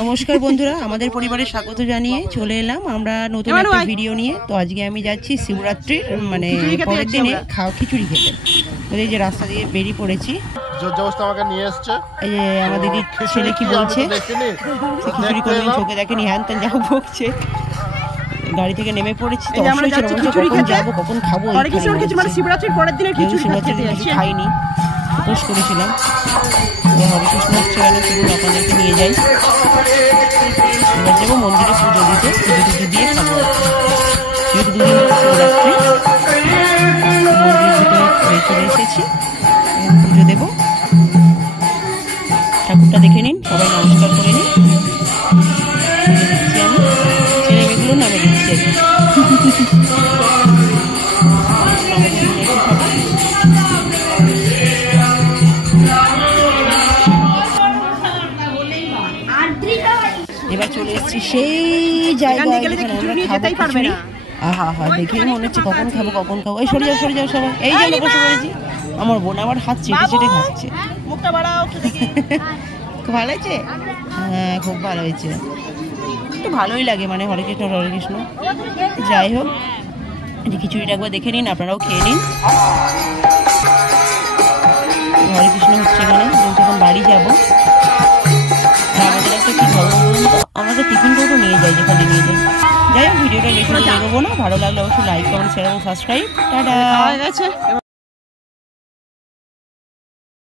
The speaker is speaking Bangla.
নমস্কার বন্ধুরা, আমাদের পরিবারে স্বাগত জানিয়ে চলে এলাম আমরা নতুন একটা ভিডিও নিয়ে। তো আজকে আমি যাচ্ছি শিবরাত্রির মানে পরের দিনে খিচুড়ি খেতে। তো এই যে রাস্তা দিয়ে বেরিয়ে পড়েছি। আমাকে নিয়ে এসছে এই যে আমার দিদির ছেলে কি বলছে, খিচুড়ি কোনদিন চোখে দেখেনি, হ্যান ত্যান যাও বকছে। গাড়ি থেকে নেমে পড়েছি, তো কখন যাবো কখন খাবো। শিবরাত্রির পরের দিনে খিচুড়ি কিছু খাইনি, উপোস করেছিলাম। হরে কৃষ্ণ হচ্ছে গেলে চলুন আপনাদেরকে নিয়ে যাই। এবার যাবো মন্দিরে পুজো দিতে, পুজো দিয়ে খাবো। যেহেতু দুদিন শিবরাত্রি, মন্দিরের ভিতরে চলে এসেছি, পুজো দেবো। ঠাকুরটা দেখে নিন, সবাই নমস্কার করে নিন। পুজো দিচ্ছি আমি, ছেলে মেয়েগুলো নামে দিচ্ছি আর কি। এবার চলে এসেছি সেই জায়গায় যেখানে আমরা খাবো খিচুড়ি। আহা হা, দেখেই মনে হচ্ছে কখন খাবো কখন খাবো। এই সরে যাও সবাই। এই যে বসে পড়েছি। আমার বোন আবার হাত চেটে চেটে খাচ্ছে। খুব ভালো হয়েছে? হ্যাঁ, খুব ভালো হয়েছে। একটু ভালোই লাগে, মানে হরে কৃষ্ণ। যাই হোক, খিচুড়িটা একবার দেখে নিন, আপনারাও খেয়ে নিন। হরে কৃষ্ণ হচ্ছে এখানে, যখন বাড়ি যাবো। আমাদের একটা কি ধর্ম বলুন তো, আমরা তো টিফিন কৌটো নিয়ে যাই, যেখানে নিয়ে যাই। যাই হোক, ভিডিওটা বেশি এগোবো না। ভালো লাগলে অবশ্যই লাইক, কমেন্ট, শেয়ার এবং সাবস্ক্রাইব। টাটা।